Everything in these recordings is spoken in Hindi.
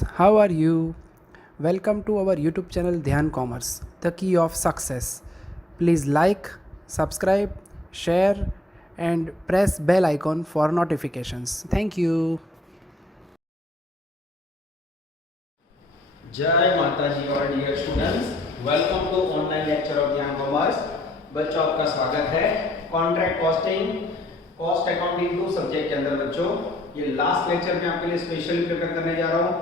students, how are you? Welcome to our YouTube channel Dhyan Commerce, the key of success. Please like, subscribe, share and press bell icon for notifications. Thank you. जय माता जी और dear students, welcome to online lecture of Dhyan commerce. बच्चों आपका स्वागत है contract costing cost accounting 2 subject के अंदर। बच्चों ये लास्ट लेक्चर में आपके लिए स्पेशली प्रिपेयर करने जा रहा हूँ।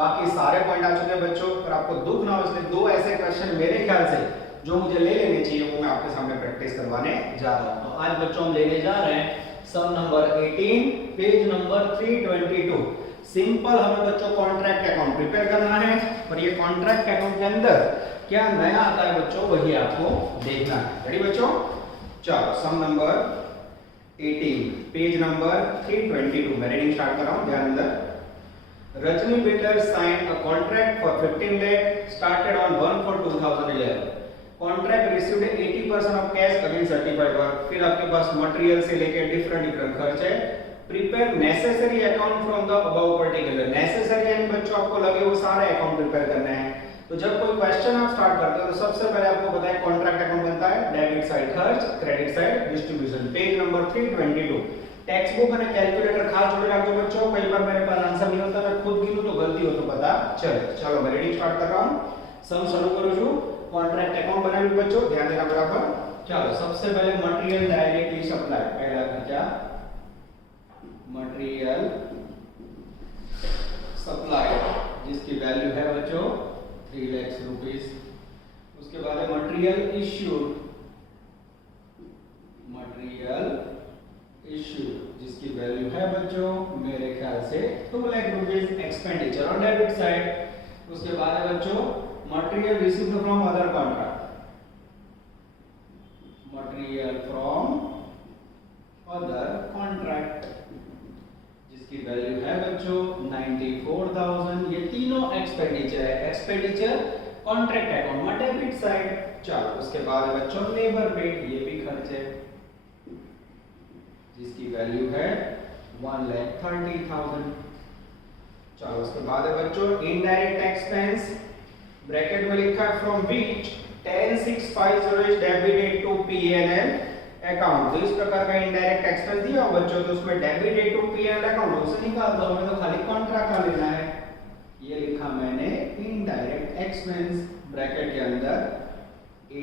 बाकी सारे पॉइंट आ चुके हैं बच्चों, पर आपको दुख ना हो इसलिए 2 ऐसे क्वेश्चन मेरे ख्याल से जो मुझे ले लेने चाहिए वो मैं आपके सामने प्रैक्टिस करवाने जा रहा हूँ। तो आज बच्चों हम लेने जा रहे हैं सम नंबर 18 पेज नंबर 322। सिंपल हमें बच्चों कॉन्ट्रैक्ट अकाउंट प्रिपेयर करना है और ये कॉन्ट्रैक्ट अकाउंट के अंदर क्या नया आता है बच्चों वही आपको देखना है। रेडी बच्चों? चलो सम नंबर 18 पेज नंबर 322 मैं रीडिंग स्टार्ट कर रहा हूं, ध्यान अंदर। Rajni builder sign a contract for 15 lakh started on 1/4/2011। Contract received 80% of cash against certified work. फिर आपके पास मटेरियल से लेकर डिफरेंट खर्च है। Prepare necessary account from the above particular. Necessary यानी बच्चों आपको लगे वो सारे अकाउंट प्रिपेयर करने हैं। तो जब कोई क्वेश्चन आप स्टार्ट करते हो तो सबसे पहले आपको पता है कॉन्ट्रैक्ट अकाउंट बनता है डेबिट साइड खर्च, credit side distribution. Page number 322 text book અને कैलकुलेटर खास जोड़े रखो बच्चों। कई बार मेरे पास आंसर नहीं होता, मैं खुद गिनूं तो गलती हो तो पता चले। चलो मैं रीडिंग स्टार्ट कर रहा हूं, सम शुरू करूं છું। कॉन्ट्रैक्ट अकाउंट बनावी बच्चों, ध्यान देना बराबर। चलो सबसे पहले मटेरियल डायरेक्टली सप्लाई, पहला खर्चा मटेरियल सप्लाई जिसकी वैल्यू है बच्चों 3 लाख रुपीस। उसके बाद है मटेरियल इश्यूड जिसकी वैल्यू है बच्चों मेरे ख्याल से 2 lakh rupees expenditure on debit side. उसके बाद है बच्चों material received from other contract, material from other contract जिसकी वैल्यू है बच्चों 94,000। ये तीनों एक्सपेंडिचर है, एक्सपेंडिचर कॉन्ट्रैक्ट अकाउंट में डेबिट साइड। चलो उसके बाद है बच्चों लेबर पेड, ये भी खर्च है जिसकी वैल्यू है 1,30,000। चलो उसके बाद है बच्चों इनडायरेक्ट एक्सपेंस, ब्रैकेट में लिखा है from which 10650 is debited to P&L account. तो इस प्रकार का इनडायरेक्ट एक्सपेंस दिया हो बच्चों तो उसमें डेबिटेड टू P&L अकाउंट उसे निकाल दो, हमें तो खाली कॉन्ट्रैक्ट का लेना है। ये लिखा मैंने इनडायरेक्ट एक्सपेंस ब्रैकेट के अंदर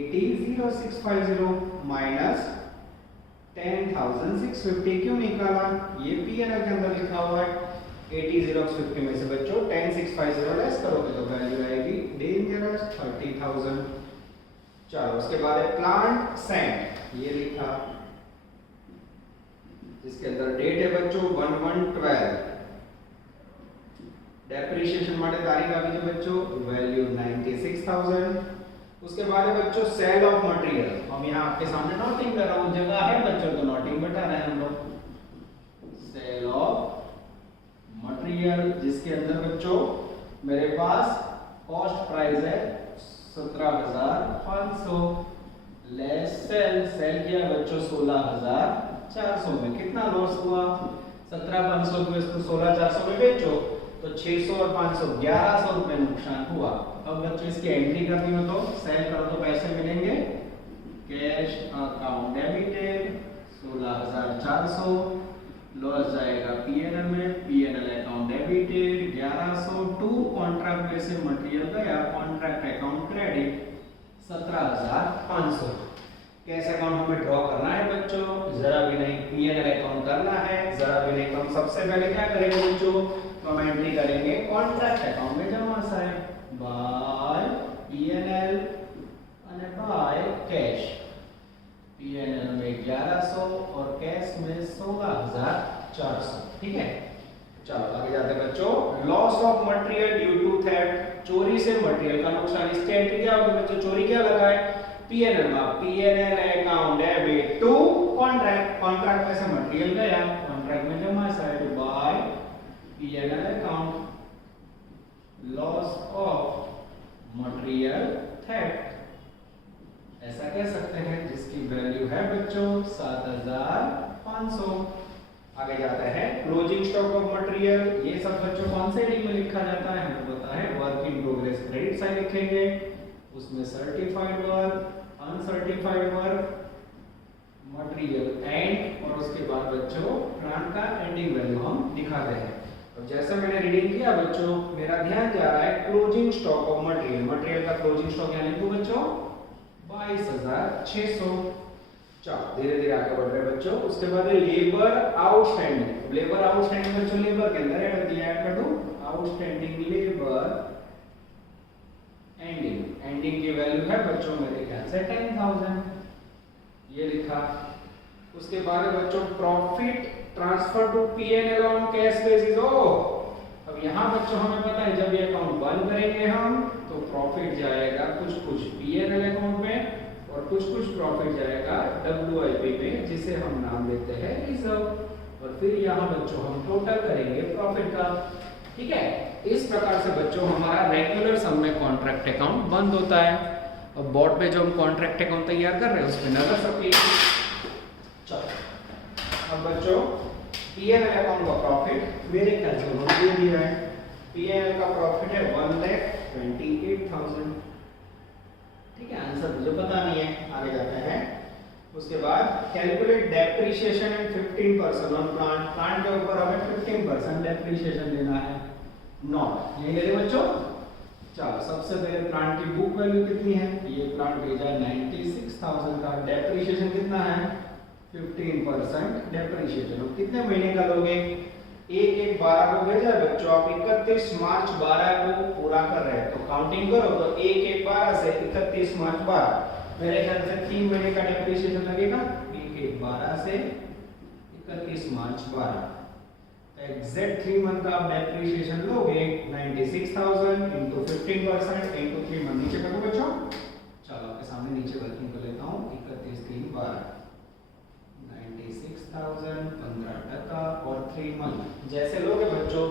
80,0650 माइनस 10,650। क्यों निकाला? ये P&L के अंदर लिखा हुआ है। 80,650 में से बच्चों 10,650 लेस करोगे तो वैल्यू आएगी डेंजरस 30,000। चलो उसके बाद है प्लांट सेंट, ये लिखा जिसके अंदर डेट है बच्चों 1/1/12। डेप्रिसिएशन माटे तारीख आ गई है बच्चों, वैल्यू 96,000। उसके बाद है बच्चों सेल ऑफ मटेरियल, हम यहां आपके सामने नोटिंग कर रहा हूं, जगह है बच्चों तो नोटिंग बता रहे हैं हम लोग। सेल ऑफ मटेरियल जिसके अंदर बच्चों मेरे पास कॉस्ट प्राइस है 17,500 लेस सेल किया बच्चों 16,400 में। कितना लॉस हुआ? 17,500 को इसको 16,400 में बेचो तो 600 और 500 1100 रुपए नुकसान हुआ। अब बच्चों इसकी एंट्री करनी हो तो सेल कर दो, पैसे मिलेंगे कैश अकाउंट डेबिटेड 16,400, लॉस जाएगा P&L में, P&L account debited 1100 to contract में से मटेरियल गया contract account credit 17,500। Cash account हमें ड्रॉ करना है बच्चों, जरा भी नहीं P&L अकाउंट करना है, जरा भी नहीं। तो हम सबसे पहले क्या करेंगे बच्चों, तो हम एंट्री करेंगे कॉन्ट्रैक्ट अकाउंट में जमा साइड बाय P&L और बाय कैश। P&L में 1100 और कैश में 16,400। ठीक है, चलो आगे जाते हैं बच्चों। Loss of material due to theft, चोरी से मटेरियल का नुकसान। इसकी एंट्री क्या होगी बच्चों? चोरी क्या लगा है P&L में, P&L account debit to contract, contract में से मटेरियल गया कॉन्ट्रैक्ट में जमा side by P&L account. Loss of material theft ऐसा कह सकते हैं जिसकी वैल्यू है बच्चों 7,500। आगे जाता है क्लोजिंग स्टॉक ऑफ मटेरियल। ये सब बच्चों कौन से हेडिंग में लिखा जाता है हमें पता है, work in progress credit side लिखेंगे, उसमें certified work, uncertified work, material and, और उसके बाद बच्चों प्लांट का एंडिंग वैल्यू हम दिखाते हैं। और जैसा मैंने रीडिंग किया बच्चों, मेरा ध्यान जा रहा है closing stock of material. Material का क्लोजिंग स्टॉक यहाँ लिखूं बच्चों 22,600। चलो धीरे धीरे आगे बढ़ रहे हैं बच्चों। उसके बाद लेबर आउटस्टैंडिंग। लेबर आउटस्टैंडिंग बच्चों लेबर के अंदर ऐड कर दूं, आउटस्टैंडिंग लेबर एंडिंग। एंडिंग की वैल्यू है बच्चों मेरे ख्याल से 10,000, ये लिखा। उसके बाद बच्चों profit transfer to PNL on cash basis. अब यहाँ बच्चों हमें पता है जब ये अकाउंट बंद करेंगे हम तो प्रॉफिट जाएगा कुछ पीएनएल अकाउंट में और कुछ प्रॉफिट जाएगा डब्ल्यूआईपी में, जिसे हम नाम देते हैं रिजर्व। और फिर यहाँ बच्चों हम टोटल करेंगे प्रॉफिट का। ठीक है, इस प्रकार से बच्चों हमारा रेगुलर सम में कॉन्ट्रैक्ट अकाउंट बंद होता है। अब बोर्ड पे जो हम कॉन्ट्रैक्ट अकाउंट तैयार कर रहे हैं उसमें नजर सबकी। चलो अब बच्चों पीएनएल अकाउंट का प्रॉफिट मेरे ख्याल से उन्होंने दे दिया है। पीएनएल का प्रॉफिट है 1,28,000। ठीक है, आंसर मुझे पता नहीं है, आगे जाते हैं। उसके बाद calculate depreciation and 15% on plant. Plant के ऊपर हमें 15% डेप्रिसिएशन देना है। नॉट ये ले ले बच्चों। चलो सबसे पहले प्लांट की बुक वैल्यू कितनी है, ये प्लांट भेजा है 96,000 का। डेप्रिसिएशन कितना है 15% डेप्रिसिएशन। कितने महीने का लोगे, 1/1/12 को भेजा है बच्चों। आप 31 मार्च 12 को पूरा कर रहे हैं तो काउंटिंग करो तो 1/1/12 से 31 मार्च 12, मेरे ख्याल से 3 महीने का डेप्रिसिएशन लगेगा। 1/1/12 से 31 मार्च 12, एग्जैक्ट 3 मंथ का आप डेप्रिसिएशन लोगे 96,000 इंटू 15% इंटू 3 मंथ। नीचे करो बच्चों। चलो आपके सामने नीचे वर्किंग कर लेता हूँ। 31/3/12 96,000 15% और 3 मंथ। जैसे लोगे बच्चों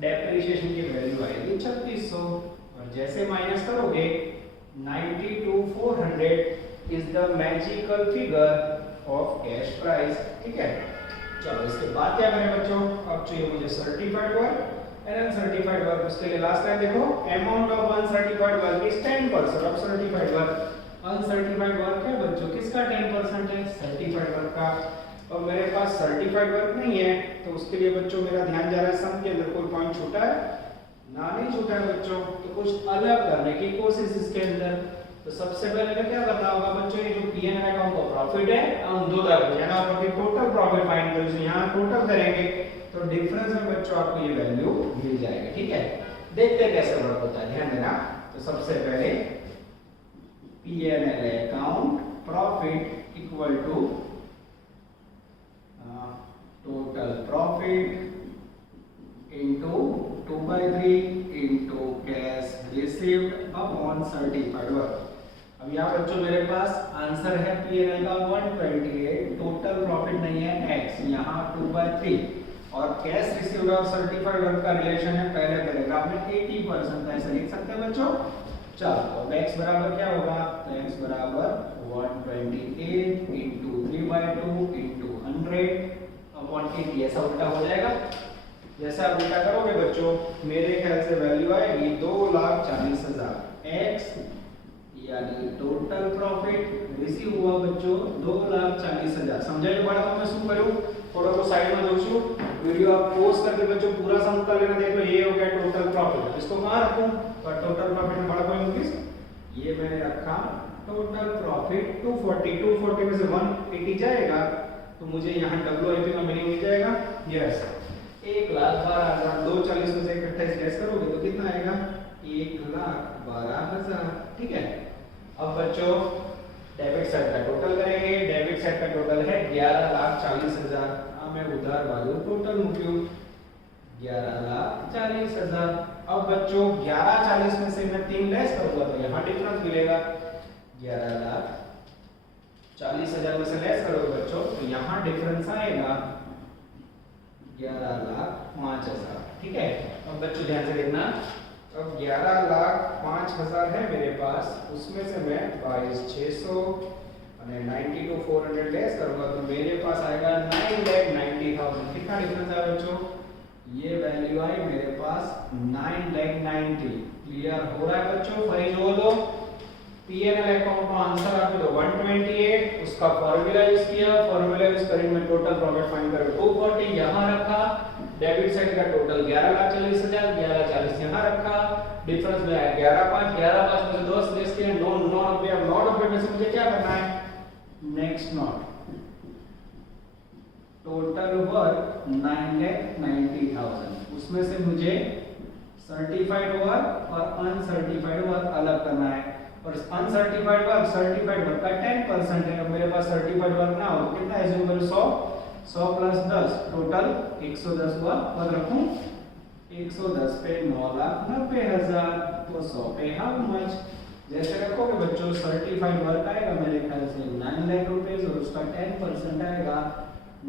डेप्रिसिएशन की वैल्यू आएगी 3600 और जैसे माइनस करोगे 92,400 is the magical figure of cash price. ठीक है, चलो इसके बाद क्या करें बच्चों, अब चाहिए मुझे certified work and uncertified work. उसके लिए लास्ट लाइन देखो, amount of uncertified work is 10% of certified work. Uncertified work है बच्चों किसका 10% है, सर्टिफाइड वर्क का। और मेरे पास सर्टिफाइड वर्क नहीं है तो उसके लिए बच्चों मेरा ध्यान जा रहा है सम के अंदर कोई पॉइंट छूटा है ना, नहीं छूटा है बच्चों। तो कुछ अलग करने की कोशिश इसके अंदर। तो सबसे पहले मैं क्या करना होगा बच्चों, ये जो पीएनएल अकाउंट का प्रॉफिट है हम दो तरफ है ना, आपकी टोटल प्रॉफिट फाइंड करें, यहाँ टोटल करेंगे तो डिफरेंस में बच्चों आपको ये वैल्यू मिल जाएगी। ठीक है, देखते हैं कैसे वर्क होता है, ध्यान देना। तो सबसे पहले PNL account profit equal to total profit into 2/3 into cash received upon certified work. अब यहाँ बच्चों मेरे पास आंसर है पीएनएल का 128, टोटल प्रॉफिट नहीं है x, यहाँ 2/3 और कैश रिसीव्ड और सर्टिफाइड वर्क का रिलेशन है पहले का आपने 80% ऐसे लिख सकते हैं बच्चों। चलो अब x बराबर क्या होगा, तो x बराबर 128 इंटू 3/2 इंटू 100 अपॉन 80, ऐसा उल्टा हो जाएगा। जैसा आप उल्टा करोगे बच्चों मेरे ख्याल से वैल्यू आएगी 2,40,000 x, यानी टोटल प्रॉफिट रिसीव हुआ बच्चों 2,40,000। समझाइए बड़ा तो मैं શું કર્યું, थोड़ा को साइड में જોશું, वीडियो आप पॉज करके बच्चों पूरा सम कर लेना। देख लो ये हो गया टोटल प्रॉफिट। इसको कहां रखूं, तो टोटल प्रॉफिट में बड़ा कोई मूकीस, ये मैंने रखा टोटल प्रॉफिट 240 में से 180 जाएगा तो मुझे यहाँ डब्ल्यूआईपी का मीनिंग मिल जाएगा। यस 1,12,000, 240 में से 28 लेस करोगे तो कितना आएगा 1,12,000। ठीक है, अब बच्चों डेबिट साइड का टोटल करेंगे। डेबिट साइड का टोटल है 11,40,000। अब मैं उधार वाले टोटल मूक्यू 11,40,000। अब बच्चों 11,40 में से मैं 3 लेस करूंगा तो यहाँ डिफरेंस मिलेगा 11,40,000 में से लेस करोगे बच्चों तो यहाँ डिफरेंस आएगा 11,05,000। ठीक है, अब बच्चों ध्यान से देखना, अब 11,05,000 है मेरे पास, उसमें से मैं 22,600 અને 90 टू 400 लेस करूंगा तो मेरे पास आएगा 9,90,000। कितना डिफरेंस आया बच्चों? ये वैल्यू आई मेरे पास 9,90,000। क्लियर हो रहा है बच्चों? फरी जो दो पीएनएल अकाउंट का आंसर आपको दो 128, उसका फार्मूला यूज किया, फार्मूला यूज करके मैं टोटल प्रॉफिट फाइंड कर 240 यहां रखा, डेबिट साइड का टोटल 11,40,000, 11,40 यहां रखा, डिफरेंस में आया 11,5, 11,5 में से 10 लेस किया 9,90। अब नॉट ऑफ में से मुझे क्या करना है? नेक्स्ट नॉट टोटल वर्क 9,90,000, उसमें से मुझे सर्टिफाइड वर्क और अनसर्टिफाइड वर्क अलग करना है। और अनसर्टिफाइड वर्क सर्टिफाइड वर्क का 10% है। अब मेरे पास सर्टिफाइड वर्क ना हो तो कितना एज्यूम करूं? 100 प्लस 10 टोटल 110 हुआ। और रखूं 110 पे 9,90,000 तो 100 पे हाउ मच? जैसे रखोगे बच्चों सर्टिफाइड वर्क आएगा मेरे ख्याल से 9 लाख रुपए और उसका 10% आएगा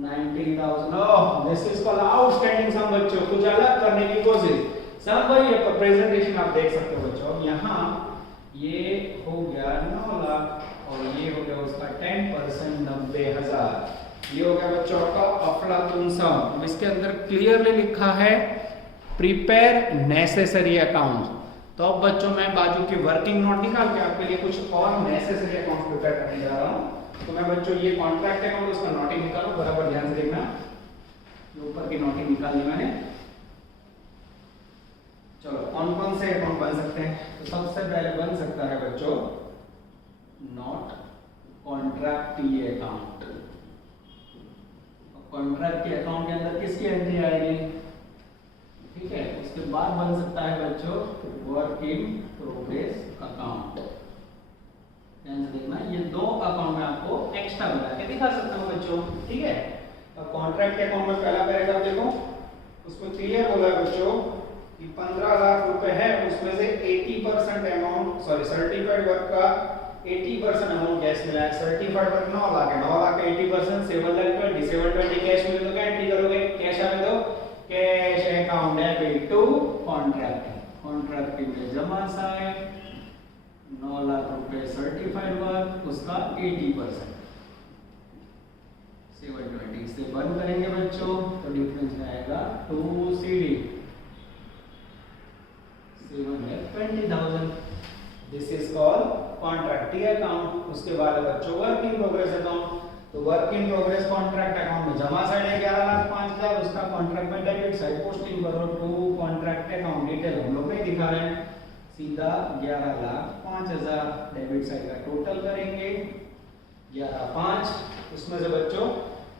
90,000। Oh this is called outstanding sum बच्चों। कुछ अलग करने की कोशिश। सम पर ये प्रेजेंटेशन आप देख सकते हो बच्चों। यहां ये हो गया 9 लाख और ये हो गया उसका 10% 90,000। ये हो गया बच्चों आपका अफलातून सम। अब इसके अंदर क्लियरली लिखा है प्रिपेयर नेसेसरी अकाउंट। तो अब बच्चों मैं बाजू की वर्किंग नोट निकाल के आपके लिए कुछ और नेसेसरी अकाउंट प्रिपेयर करने जा रहा हूं। तो मैं बच्चों ये कॉन्ट्रैक्ट अकाउंट उसका नोटिंग निकालो, बराबर ध्यान से देखना। ये ऊपर की नोटिंग निकाल ली मैंने। चलो कौन कौन से अकाउंट बन सकते हैं? तो सबसे पहले बन सकता है बच्चों नॉट कॉन्ट्रैक्टी अकाउंट। कॉन्ट्रैक्ट के अकाउंट के अंदर किसकी एंट्री आएगी? ठीक है। उसके बाद बन सकता है बच्चों वर्क इन प्रोग्रेस अकाउंट। ध्यान से देखना, ये दो अकाउंट में आपको एक्स्ट्रा बना के दिखा सकता हूं बच्चों। ठीक है। अब कॉन्ट्रैक्ट के अकाउंट में पहला पैराग्राफ देखो, उसमें क्लियर बोला है बच्चों कि 15 लाख रुपए है, उसमें से 80% अमाउंट सर्टिफाइड वर्क का 80% अमाउंट कैश मिला है। सर्टिफाइड वर्क 9 लाख है, 9 लाख का 80% 7,20 कैश मिले तो क्या एंट्री करोगे? कैश आने दो, cash account debit to contract में जमा साइड 9 लाख रुपए सर्टिफाइड वर्क उसका 80% 720 से बंद करेंगे बच्चों तो डिफरेंस आएगा 2CD 720,000। This is called contractee account. उसके बाद बच्चों वर्क इन प्रोग्रेस अकाउंट। तो work in progress contract account में जमा साइड है 11,05,000, उसका कॉन्ट्रैक्ट में डेबिट साइड पोस्टिंग करो टू कॉन्ट्रैक्ट अकाउंट। डिटेल हम लोग नहीं दिखा रहे हैं, सीधा 11,05,000 डेबिट साइड का टोटल करेंगे 11,05,000। उसमें से बच्चों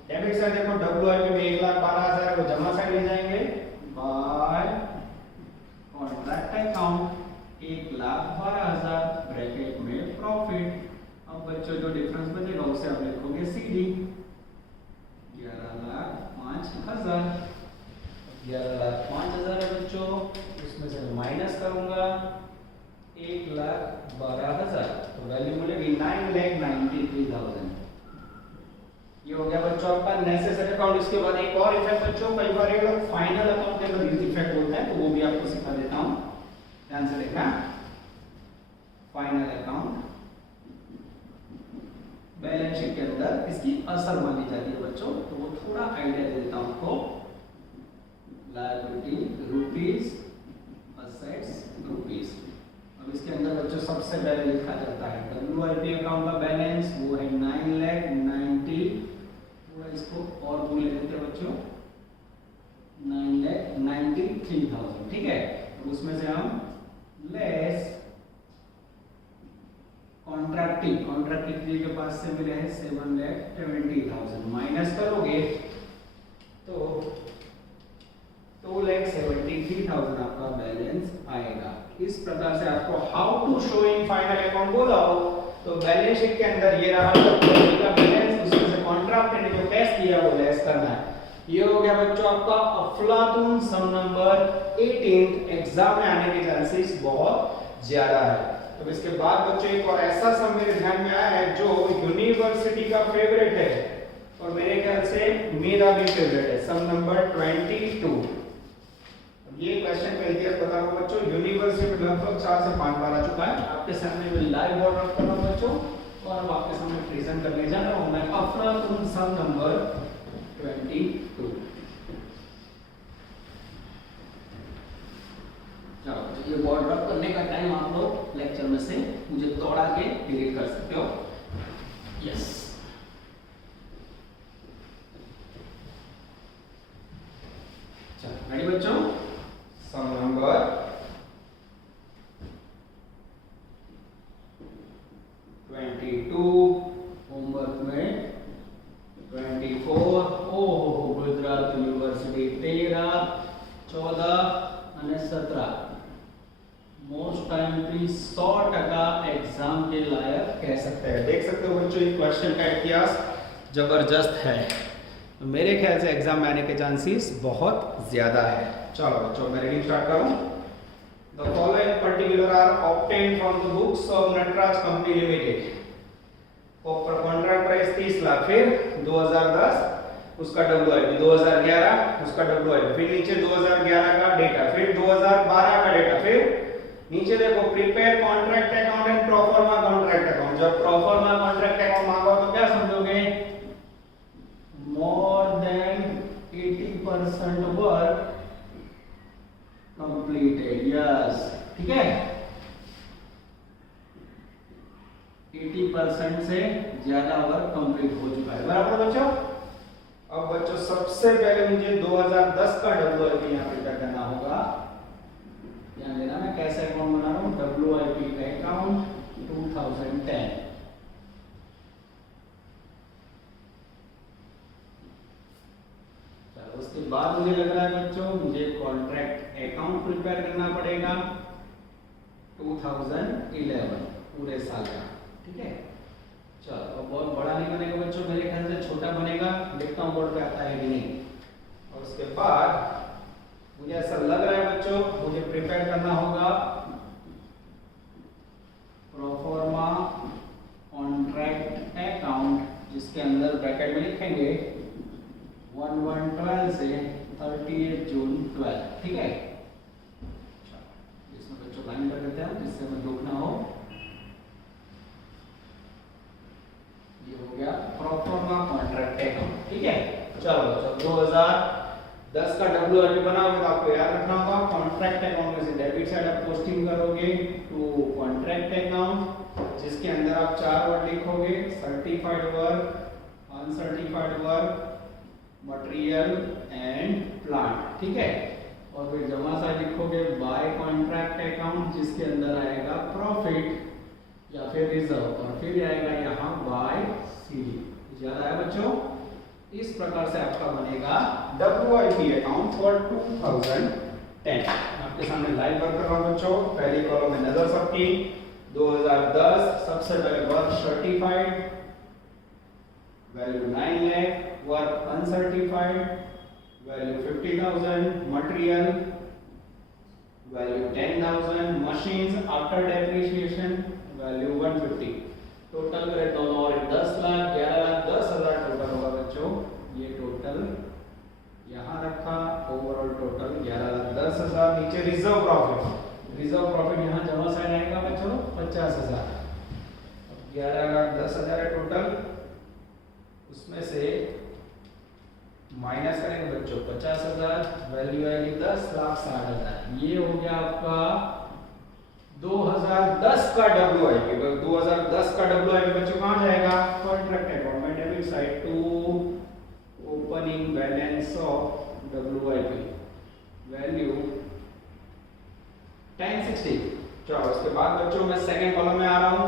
डेबिट साइड देखो WIP में 1,12,000 को जमा साइड ले जाएंगे बाय कॉन्ट्रैक्ट अकाउंट 1,12,000 ब्रैकेट में प्रॉफिट। अब बच्चों जो डिफरेंस बचेगा उसे आप लिखोगे CD 11,05,000। 11,05,000 है बच्चों, उसमें से माइनस करूंगा 1,12,000 तो वैल्यू मिलेगी 9,93,000। ये हो गया बच्चों आपका नेसेसरी अकाउंट। इसके बाद एक और इफेक्ट बच्चों, कई बार ये लोग फाइनल अकाउंट के अंदर इफेक्ट होता है तो वो भी आपको सिखा देता हूं, ध्यान से देखना। फाइनल अकाउंट बैलेंस शीट के अंदर इसकी असर मानी जाती है बच्चों, तो वो थोड़ा आइडिया दे देता हूं आपको। Liability rupees, assets rupees. अब इसके अंदर बच्चों सबसे पहले लिखा जाता है WIP अकाउंट का बैलेंस, वो है 9,90,000। थोड़ा इसको और भूल लेते हैं बच्चों 9,93,000। ठीक है। तो उसमें से हम लेस कॉन्ट्रैक्टिव के पास से मिले हैं 7,70,000 माइनस करोगे तो 2,73,000 आपका बैलेंस आएगा। इस प्रकार से आपको how to show in final account बोला हो तो बैलेंस शीट के अंदर ये रहा का बैलेंस, उसमें से कॉन्ट्रैक्ट ने जो कैश दिया वो लेस करना है। ये हो गया बच्चों आपका अफलातून सम नंबर 18। एग्जाम में आने के चांसेस बहुत ज्यादा है। तो इसके बाद बच्चों एक और ऐसा सम मेरे ध्यान में आया है जो यूनिवर्सिटी का फेवरेट है और मेरे ख्याल से मेरा भी फेवरेट है, सम नंबर 22। ये क्वेश्चन का इतिहास बताऊंगा बच्चों, यूनिवर्सिटी में लगभग 4 से 5 बार आ चुका है। आपके सामने मैं लाइव बोर्ड रख रहा हूं बच्चों और अब आपके सामने प्रेजेंट करने जा रहा हूं मैं अफलातून सम नंबर 22। चलो ये बोर्ड रब करने का टाइम आप लोग लेक्चर में से मुझे दौड़ा के डिलीट कर सकते हो। यस, चलो रेडी बच्चों, सम नंबर 22 होमवर्क में 24 ओहो गुजरात यूनिवर्सिटी 13 14 અને 17 मोस्ट टाइम भी 100% एग्जाम के लायक कह सकते हैं। देख सकते हो बच्चों, ये क्वेश्चन का इतिहास जबरदस्त है, तो मेरे ख्याल से एग्जाम में आने के चांसेस बहुत ज्यादा है। चलो बच्चों मैं रीडिंग स्टार्ट करूं। The following particular are obtained from the books of Nataraj company limited. Contract price 30 lakh, फिर 2010 उसका WIP, 2011 उसका WIP, फिर नीचे 2011 का डेटा, फिर 2012 का डेटा, फिर नीचे देखो prepare contract account and proforma contract account. जब प्रोफॉर्मा कॉन्ट्रैक्ट अकाउंट मांगो तो क्या समझोगे? More than 80% work completed. Yes, ठीक है, 80% से ज्यादा वर्क कंप्लीट हो चुका है। बराबर बच्चों। अब बच्चों सबसे पहले मुझे 2010 का WIP यहाँ प्रिपेयर करना होगा। ध्यान देना, मैं कैसे अकाउंट बना रहा हूँ, WIP अकाउंट 2010। चलो उसके बाद मुझे लग रहा है बच्चों मुझे कॉन्ट्रैक्ट अकाउंट प्रिपेयर करना पड़ेगा 2011 पूरे साल का। ठीक है, चलो अब बहुत बड़ा नहीं बनेगा बच्चों, मेरे ख्याल से छोटा बनेगा, देखता हूँ बोर्ड पे आता है कि नहीं। और उसके बाद मुझे ऐसा लग रहा है बच्चों मुझे प्रिपेयर करना होगा प्रोफॉर्मा कॉन्ट्रैक्ट अकाउंट, जिसके अंदर ब्रैकेट में लिखेंगे 1/1/12 से 30 जून 12। ठीक है, इसमें बच्चों लाइन कर देते हैं जिससे हमें दुख ना हो। ये हो गया प्रोफॉर्मा कॉन्ट्रैक्ट अकाउंट। ठीक है, चलो बच्चों 2010 का WIP बनाओगे तो आपको याद रखना होगा कॉन्ट्रैक्ट अकाउंट में से डेबिट साइड आप पोस्टिंग करोगे टू कॉन्ट्रैक्ट अकाउंट, जिसके अंदर आप 4 वर्ड लिखोगे, certified work, uncertified work, material and plant. ठीक है, और फिर जमा साइड लिखोगे बाय कॉन्ट्रैक्ट अकाउंट, जिसके अंदर आएगा प्रॉफिट या फिर रिजर्व, और फिर आएगा यहाँ बाय सीडी। याद आया बच्चों? इस प्रकार से आपका बनेगा WIP अकाउंट फॉर 2010। आपके सामने लाइव वर्क कर रहा हूं बच्चों। पहली कॉलम में नजर सबकी 2010 सबसे पहले work certified value 9 lakh, work uncertified value 50,000, material value 10,000, machines after depreciation value 150। Total करें दोनों और 10 लाख 11 लाख 10,000 टोटल होगा बच्चों। ये टोटल यहाँ रखा, ओवरऑल टोटल 11 लाख 10,000। नीचे रिजर्व प्रॉफिट, रिजर्व प्रॉफिट यहाँ जमा साइड आएगा बच्चों 50,000। 11 लाख 10,000 है टोटल, उसमें से माइनस करेंगे बच्चों 50,000, वैल्यू आएगी 10 लाख 60,000। ये हो गया आपका 2010 का WIP। तो 2010 का WIP बच्चों कहाँ जाएगा? कॉन्ट्रैक्ट अकाउंट में debit side to opening balance of WIP value 1060। चलो उसके बाद बच्चों मैं सेकंड कॉलम में आ रहा हूँ।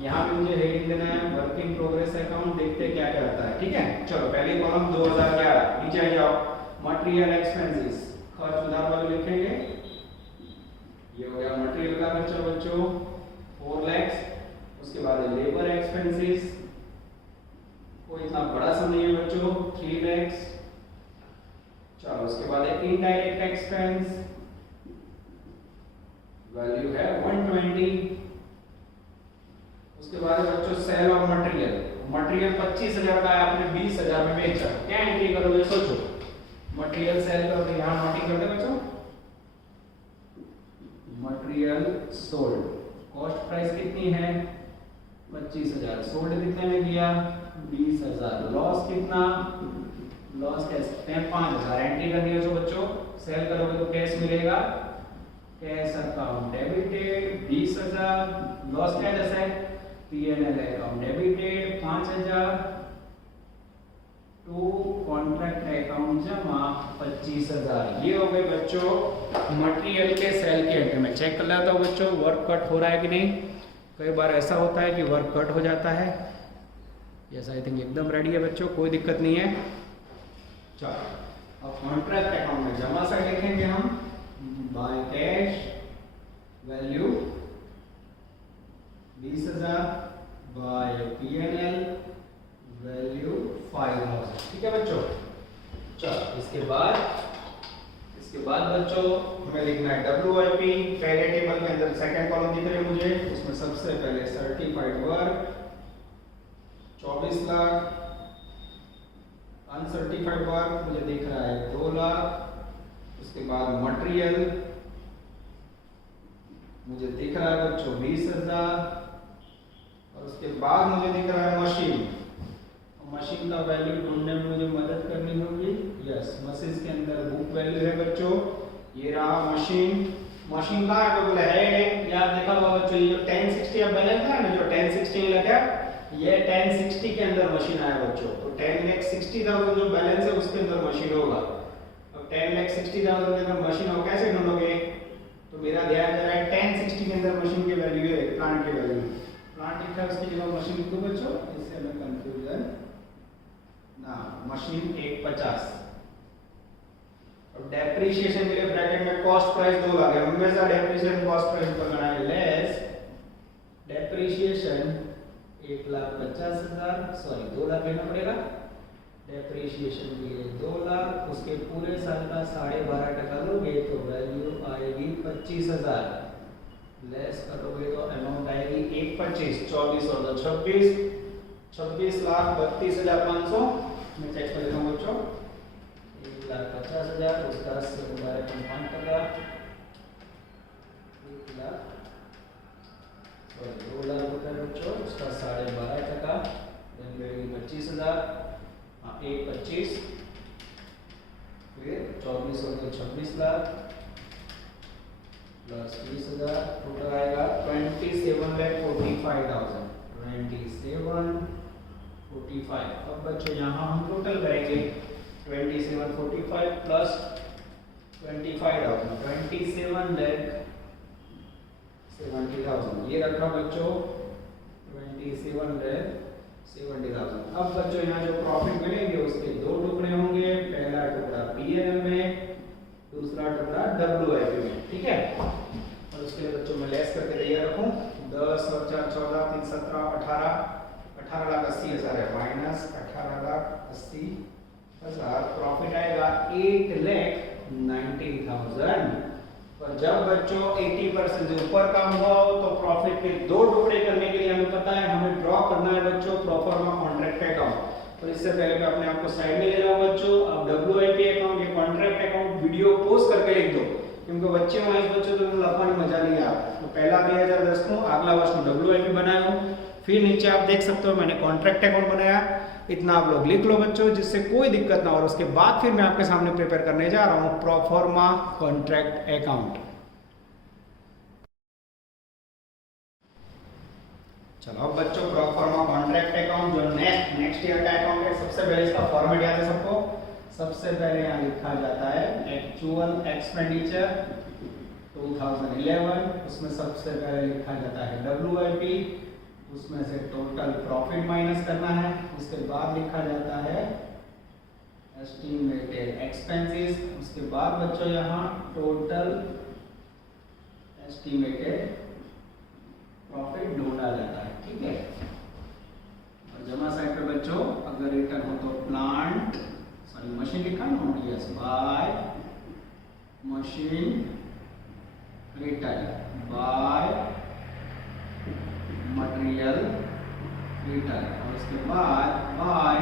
यहाँ पे मुझे हेडिंग देना है वर्क इन प्रोग्रेस अकाउंट, देखते हैं क्या क्या रहता है। ठीक है, चलो पहली कॉलम 2011, नीचे आ जाओ मटेरियल एक्सपेंसेस, खर्च उधार वाले लिखेंगे। ये हो गया मटेरियल का खर्चा बच्चों 4 लाख। उसके बाद लेबर एक्सपेंसेस, कोई इतना बड़ा सम नहीं है बच्चों 3 लाख। चलो उसके बाद इनडायरेक्ट एक्सपेंस वैल्यू है 120। उसके बाद बच्चों सेल ऑफ मटेरियल, मटेरियल 25,000 का है, आपने 20,000 में बेचा, क्या एंट्री करोगे सोचो। मटेरियल सेल करोगे, यहाँ नोटिंग करते बच्चों मटेरियल सोल्ड, कॉस्ट प्राइस कितनी है 25,000। सोल्ड कितने में किया? 20,000। लॉस कितना? लॉस कह सकते हैं 5,000। एंट्री करनी है जो बच्चों, सेल करोगे तो कैश मिलेगा, कैश अकाउंट डेबिटेड 20,000। लॉस क्या जैसा है? PNL account debited 5,000 to contract account जमा 25,000। ये हो गए बच्चों मटेरियल के सेल के एंट्री में। चेक कर लेता हूँ बच्चों वर्क कट हो रहा है कि नहीं। कई बार ऐसा होता है कि वर्क कट हो जाता है। यस आई थिंक एकदम रेडी है बच्चों, कोई दिक्कत नहीं है। चलो अब कॉन्ट्रैक्ट अकाउंट में जमा साइड लिखेंगे हम, by cash value 20,000 by PNL value 5,000। ठीक है बच्चों। चलो इसके बाद बच्चों हमें लिखना है WIP। पहले टेबल के अंदर सेकंड कॉलम दिख रहे मुझे, उसमें सबसे पहले certified work 24 lakh, uncertified work मुझे दिख रहा है 2 लाख। उसके बाद मटेरियल मुझे दिख रहा है बच्चों 20,000 और उसके बाद मुझे दिख रहा है मशीन। मशीन का वैल्यू ढूंढने में मुझे मदद करनी होगी। यस मशीन के अंदर बुक वैल्यू है बच्चों, ये रहा मशीन। मशीन कहाँ अवेलेबल है? यार देखा होगा बच्चों, ये जो 1060 अब बैलेंस है ना, जो 1060 लगा ये 1060 के अंदर मशीन आया बच्चों। तो 10,60,000 जो बैलेंस है उसके अंदर मशीन होगा। अब 10,60,000 के अंदर मशीन हो कैसे ढूंढोगे? तो मेरा ध्यान जा रहा है 1060 के अंदर मशीन की वैल्यू है, प्लांट की वैल्यू। प्लांट लिखा है उसकी जगह मशीन लिख दो बच्चों, इससे हमें कंफ्यूजन ना। मशीन 150। अब डेप्रिसिएशन के लिए ब्रैकेट में कॉस्ट प्राइस 2 लाख है। हमेशा डेप्रिसिएशन कॉस्ट प्राइस पर करना है लेस डेप्रिसिएशन 1,50,000 सॉरी 2 लाख लेना पड़ेगा। डेप्रिसिएशन के लिए 2 लाख, उसके पूरे साल का 12.5% लोगे तो वैल्यू आएगी 25,000। लेस करोगे तो अमाउंट आएगी 1,25,000। 24 और 2 26, 26,32,500। मैं चेक कर लेता हूँ बच्चों, 1,50,000 उसका 12.5%, 2 लाख रुपए बच्चों, उसका 12.5%, वैल्यू 25,000। हाँ 1,25,000 फिर 24 और 2 26 लाख प्लस 20,000, टोटल आएगा 27,45,000। 27,45। अब बच्चों यहाँ हम टोटल करेंगे 27,45 प्लस 25,000, 27,70,000। ये रखा बच्चों 27,70,000। अब बच्चों यहाँ जो प्रॉफिट मिलेंगे उसके 2 टुकड़े होंगे। पहला टुकड़ा पीएनएल में, दूसरा टुकड़ा WIP में। ठीक है। और उसके लिए बच्चों मैं लेस करके तैयार रखूं। 10 और 4 14 3 17 18,80,000 है, माइनस 18,80,000। प्रॉफिट आएगा 8,90,000। पर जब बच्चों 80% से ऊपर काम हुआ हो तो प्रॉफिट के 2 टुकड़े करने के लिए हमें पता है हमें ड्रॉ करना है बच्चों प्रोफॉर्मा कॉन्ट्रैक्ट अकाउंट। तो इससे पहले मैं अपने आप को साइड में ले रहा हूं बच्चों। अब WIP अकाउंट या कॉन्ट्रैक्ट अकाउंट वीडियो पॉज करके लिख दो, क्योंकि बच्चे वाइज बच्चों तो लखवानी मजा नहीं आ। तो पहला 2010 को अगला वर्ष में WIP बनाया हूं। फिर नीचे आप देख सकते हो मैंने कॉन्ट्रैक्ट अकाउंट बनाया। इतना आप लोग लिख लो बच्चों जिससे कोई दिक्कत ना हो। और उसके बाद फिर मैं आपके सामने प्रिपेयर करने जा रहा हूं प्रोफॉर्मा कॉन्ट्रैक्ट अकाउंट। चलो अब बच्चों प्रोफॉर्मा कॉन्ट्रैक्ट अकाउंट जो नेक्स्ट ईयर का अकाउंट है, सबसे पहले इसका फॉर्मेट याद है सबको। सबसे पहले यहाँ लिखा जाता है एक्चुअल एक्सपेंडिचर 2011, उसमें सबसे पहले लिखा जाता है WIP, उसमें से टोटल प्रॉफिट माइनस करना है। उसके बाद लिखा जाता है एस्टिमेटेड एक्सपेंसेस। उसके बाद बच्चों यहाँ टोटल एस्टिमेटेड प्रॉफिट ढूंढा जाता है। ठीक है। और जमा साइड पे बच्चों अगर रिटर्न हो तो प्लांट सॉरी मशीन लिखा ना, yes by machine return, by material return. और उसके बाद बाय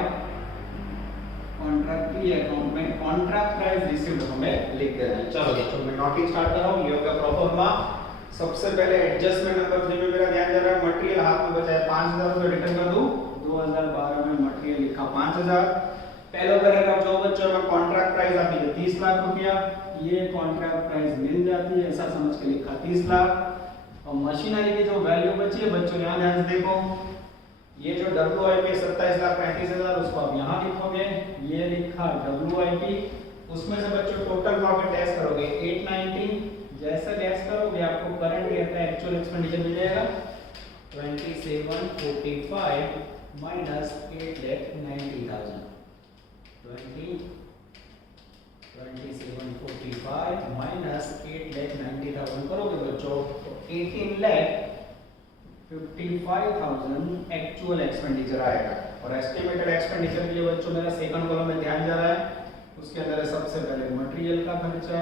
कॉन्ट्रैक्ट अकाउंट में कॉन्ट्रैक्ट प्राइस रिसीव्ड हमें लिख देना है। चलो बच्चों मैं नोटिंग स्टार्ट कर रहा हूँ। ये होगा प्रोफॉर्मा सबसे पहले एडजस्टमेंट नंबर 3 में मेरा ध्यान जा रहा है मटेरियल हाथ में बचा है 5000 रुपए रिटर्न कर दूं 2012 में मटेरियल लिखा 5000 पहला पैराग्राफ जो बच्चों में कॉन्ट्रैक्ट प्राइस आती है 30 लाख रुपया ये कॉन्ट्रैक्ट प्राइस मिल जाती है ऐसा समझ के लिखा 30 लाख और मशीनरी की जो वैल्यू बची है बच्चों यहां ध्यान से देखो ये जो WIP 27,35,000 उसको आप यहां लिखोगे ये लिखा WIP उसमें से बच्चों टोटल प्रॉफिट गैस करोगे 890 जैसा गैस करोगे आपको करंट ईयर का एक्चुअल एक्सपेंडिचर मिल जाएगा 2745 माइनस 8,90,000 2745 माइनस 8,90,000 करोगे बच्चों तो 18,55,000 एक्चुअल एक्सपेंडिचर आएगा और एस्टिमेटेड एक्सपेंडिचर के लिए बच्चों मेरा सेकंड कॉलम में ध्यान जा रहा है उसके अंदर है सबसे पहले मटेरियल का खर्चा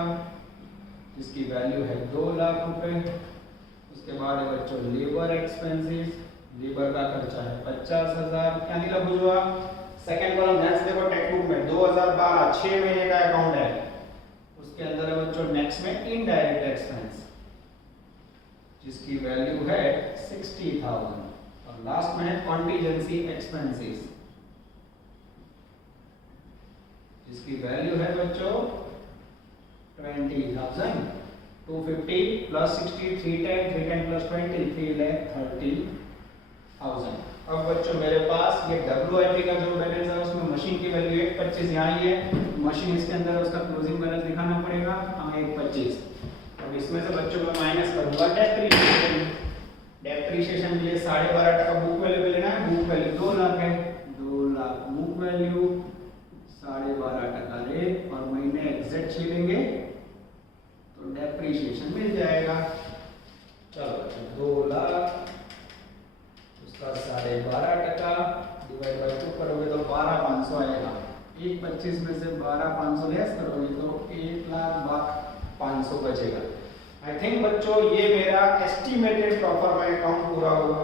जिसकी वैल्यू है 2 लाख रुपए उसके बाद है बच्चों लेबर एक्सपेंसेस लेबर का खर्चा है 50,000 क्या निकला बुझवा सेकंड कॉलम ध्यान से देखो टेक्स्ट बुक में 2012 6 महीने का अकाउंट है उसके अंदर है बच्चों नेक्स्ट में इनडायरेक्ट एक्सपेंस जिसकी वैल्यू है 60,000 और लास्ट में है कॉन्टिजेंसी एक्सपेंसेस जिसकी वैल्यू है बच्चों 20,000 250 plus 60 310 310 plus 20 3,30,000 अब बच्चों मेरे पास ये WIP का जो बैलेंस है उसमें मशीन की वैल्यू 125 यहाँ ही है मशीन इसके अंदर उसका क्लोजिंग बैलेंस दिखाना पड़ेगा हाँ 125 अब इसमें से बच्चों को माइनस करूंगा डेप्रिसिएशन के लिए 12.5% बुक वैल्यू लेना है बुक वैल्यू 2 लाख है 2 लाख बुक वैल्यू 12.5% रेट और महीने एग्जैक्ट छीलेंगे तो डेप्रिसिएशन मिल जाएगा चलो 2 लाख उसका 12.5% डिवाइड बाय 2 करोगे तो 12,500 आएगा 125 में से 12,500 लेस करोगे तो 1,05,500 बचेगा आई थिंक बच्चों ये मेरा एस्टिमेटेड प्रॉपर में अकाउंट पूरा होगा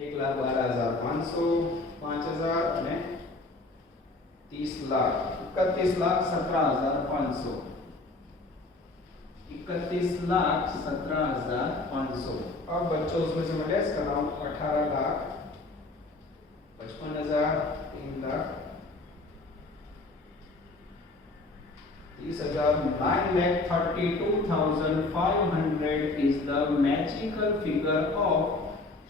1,12,500 5,000 और 30 लाख 31,17,500 31,17,500 अब बच्चों उसमें से मैं लेस कर रहा हूँ 18,55,000 3,00,000 9,32,500 is the magical figure of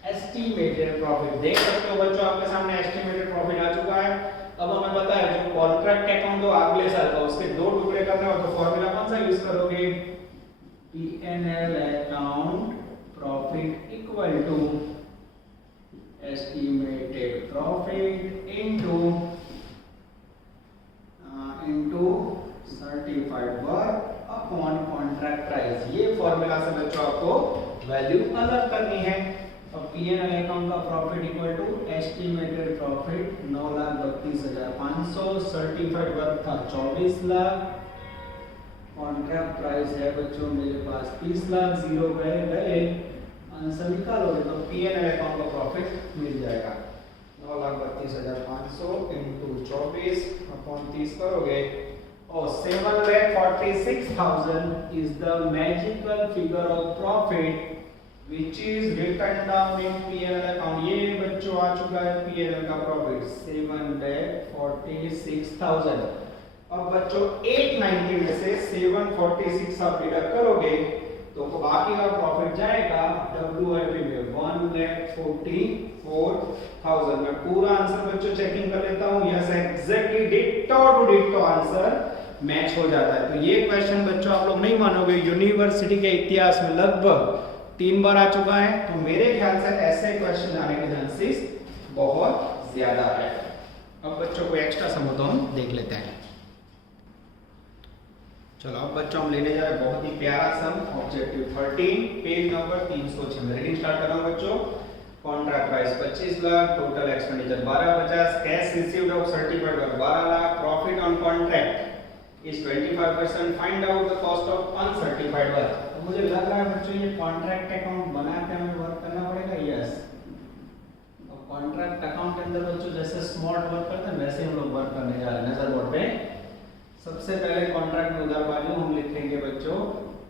estimated profit देख सकते हो बच्चों आपके सामने एस्टिमेटेड प्रॉफिट आ चुका है अब हमें पता है जो कॉन्ट्रैक्ट अकाउंट दो अगले साल का उसके दो टुकड़े करने हो तो फॉर्मूला कौन सा यूज करोगे P&L account profit equal to estimated profit into certified work upon contract price ये फॉर्मूला से बच्चों आपको वैल्यू अलग करनी है अब P&L अकाउंट का profit equal to estimated profit 9,32,500 certified work था 24 लाख कॉन्ट्रैक्ट प्राइस है बच्चों मेरे पास 30 लाख जीरो गए आंसर निकालोगे तो P&L अकाउंट का प्रॉफिट मिल जाएगा 9,32,500 इनटू 24 अपॉन 30 करोगे और 746,000 is the magical figure of profit which is written down in P&L account ये बच्चों आ चुका है P&L का प्रॉफिट 746,000 अब बच्चों 890 में से 746 आप डिडक्ट करोगे तो बाकी का प्रॉफिट जाएगा WIP में 1,44,000 मैं पूरा आंसर बच्चों चेकिंग कर लेता हूं yes exactly ditto to ditto answer match हो जाता है तो ये क्वेश्चन बच्चों आप लोग नहीं मानोगे यूनिवर्सिटी के इतिहास में लगभग 3 बार आ चुका है तो मेरे ख्याल से ऐसे क्वेश्चन आने के चांसेस बहुत ज्यादा है अब बच्चों को एक्स्ट्रा सम तो हम देख लेते हैं चलो अब बच्चों हम लेने जा रहे हैं बहुत ही प्यारा सम ऑब्जेक्टिव 13 पेज नंबर 306 में रीडिंग स्टार्ट कर रहा हूं बच्चों contract price 25 lakh total expenditure 1250 cash received of certified work 12 lakh profit on contract is 25% find out the cost of uncertified work तो मुझे लग रहा है बच्चों ये कॉन्ट्रैक्ट अकाउंट बना के हमें वर्क करना पड़ेगा यस और कॉन्ट्रैक्ट अकाउंट के अंदर बच्चों जैसे स्मार्ट वर्क करते हैं वैसे हम लोग वर्क करने जा रहे हैं नजर बोर्ड पे सबसे पहले कॉन्ट्रैक्ट में उधार बाजू हम लिखेंगे बच्चों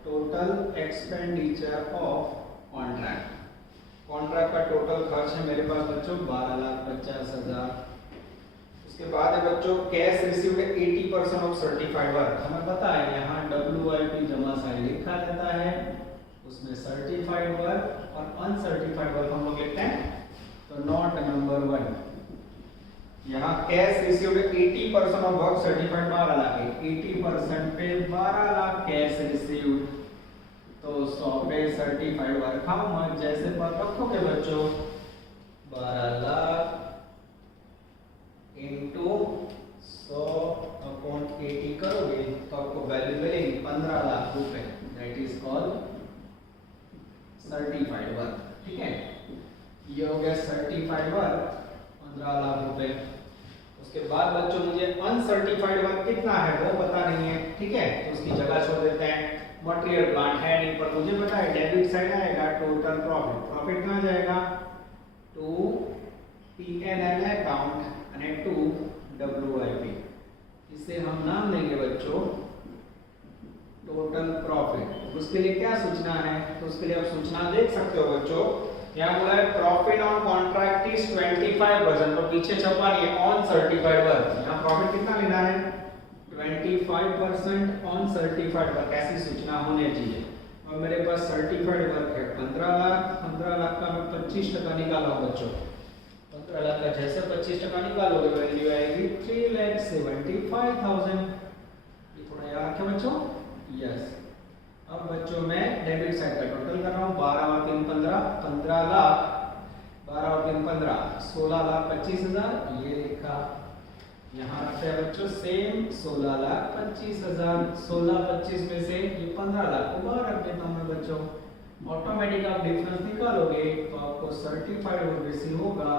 total expenditure of contract. Contract का टोटल खर्च है मेरे पास बच्चों 12,50,000। उसके बाद है बच्चों cash received 80% of certified work. हमें पता है यहाँ WIP जमा साइन लिखा रहता है, उसमें सर्टिफाइड वर्क और अनसर्टिफाइड वर्क हम लोग लिखते हैं। तो नोट नंबर 1, यहाँ cash received 80% of work certified 12 lakh है, 80% पे 12 लाख कैश रिसीव्ड, तो 100 पे सर्टिफाइड वर्क हाउ मच, जैसे पर रखोगे बच्चों 12 लाख इंटू 100 अपॉन 80 करोगे तो आपको वैल्यू मिलेगी 15 लाख रुपए। That is called certified work. ठीक है, ये हो गया सर्टिफाइड वर्क 15 लाख रुपए। उसके बाद बच्चों मुझे अनसर्टिफाइड वर्क कितना है वो पता नहीं है, ठीक है, तो उसकी जगह छोड़ देते हैं। मटेरियल प्लांट है नहीं, पर मुझे पता है डेबिट साइड आएगा टोटल प्रॉफिट। प्रॉफिट कहाँ जाएगा? टू P&L अकाउंट અને टू WIP। इसे हम नाम देंगे बच्चों टोटल प्रॉफिट। उसके लिए क्या सूचना है? तो उसके लिए आप सूचना देख सकते हो बच्चों, यहाँ बोला है प्रॉफिट ऑन कॉन्ट्रैक्ट इज 25%, तो पीछे छपा रही है ऑन सर्टिफाइड वर्क। यहाँ प्रॉफिट कितना लेना है? 25% ऑन सर्टिफाइड वर्क, ऐसी सूचना होनी चाहिए। और मेरे पास सर्टिफाइड वर्क है 15 लाख, 15 लाख का मैं 25% निकाला बच्चों। 15 लाख का जैसे 25% निकालोगे वैल्यू आएगी 3,75,000। ये थोड़ा याद रखें बच्चों। यस, अब बच्चों मैं डेबिट साइड का टोटल कर रहा हूँ। 12 और 3 15, 15 लाख, 12 और 3 15, 16,25,000 ये लिखा। यहाँ रखते हैं बच्चों सेम 16,25,000। 16,25 में से ये 15 लाख को बाहर रख देता हूँ मैं बच्चों। ऑटोमेटिक आप डिफरेंस निकालोगे तो आपको सर्टिफाइड ओबीसी होगा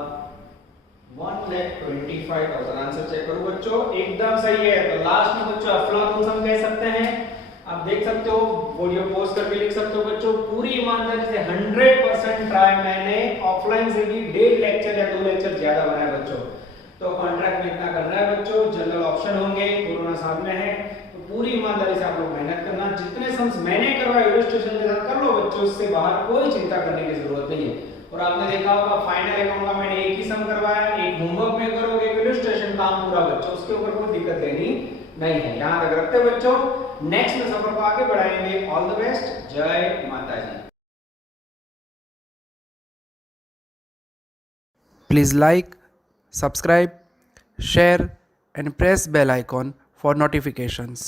1,25,000। आंसर चेक करो बच्चों, एकदम सही है। तो लास्ट में बच्चों अफलातून हम कह सकते हैं। आप देख सकते हो, वीडियो पॉज करके लिख सकते हो बच्चों। पूरी ईमानदारी से 100% ट्राई मैंने ऑफलाइन से भी 1.5 लेक्चर या 2 लेक्चर ज्यादा बनाया बच्चों। तो कॉन्ट्रैक्ट में इतना करना है बच्चों। जनरल ऑप्शन होंगे, कोरोना साथ में है, तो पूरी ईमानदारी से आप लोग मेहनत करना। जितने सम्स मैंने करवाए इलस्ट्रेशन के साथ कर लो बच्चों, इससे बाहर कोई चिंता करने की जरूरत नहीं है। और आपने देखा होगा फाइनल अकाउंट का मैंने एक ही सम करवाया, एक होमवर्क में करोगे, एक इलस्ट्रेशन काम पूरा बच्चों, उसके ऊपर कोई दिक्कत लेनी नहीं है। यहां तक रखते बच्चों, नेक्स्ट में सफर को आगे बढ़ाएंगे। ऑल द बेस्ट, जय माता जी। Please like, subscribe, share and press bell icon for notifications.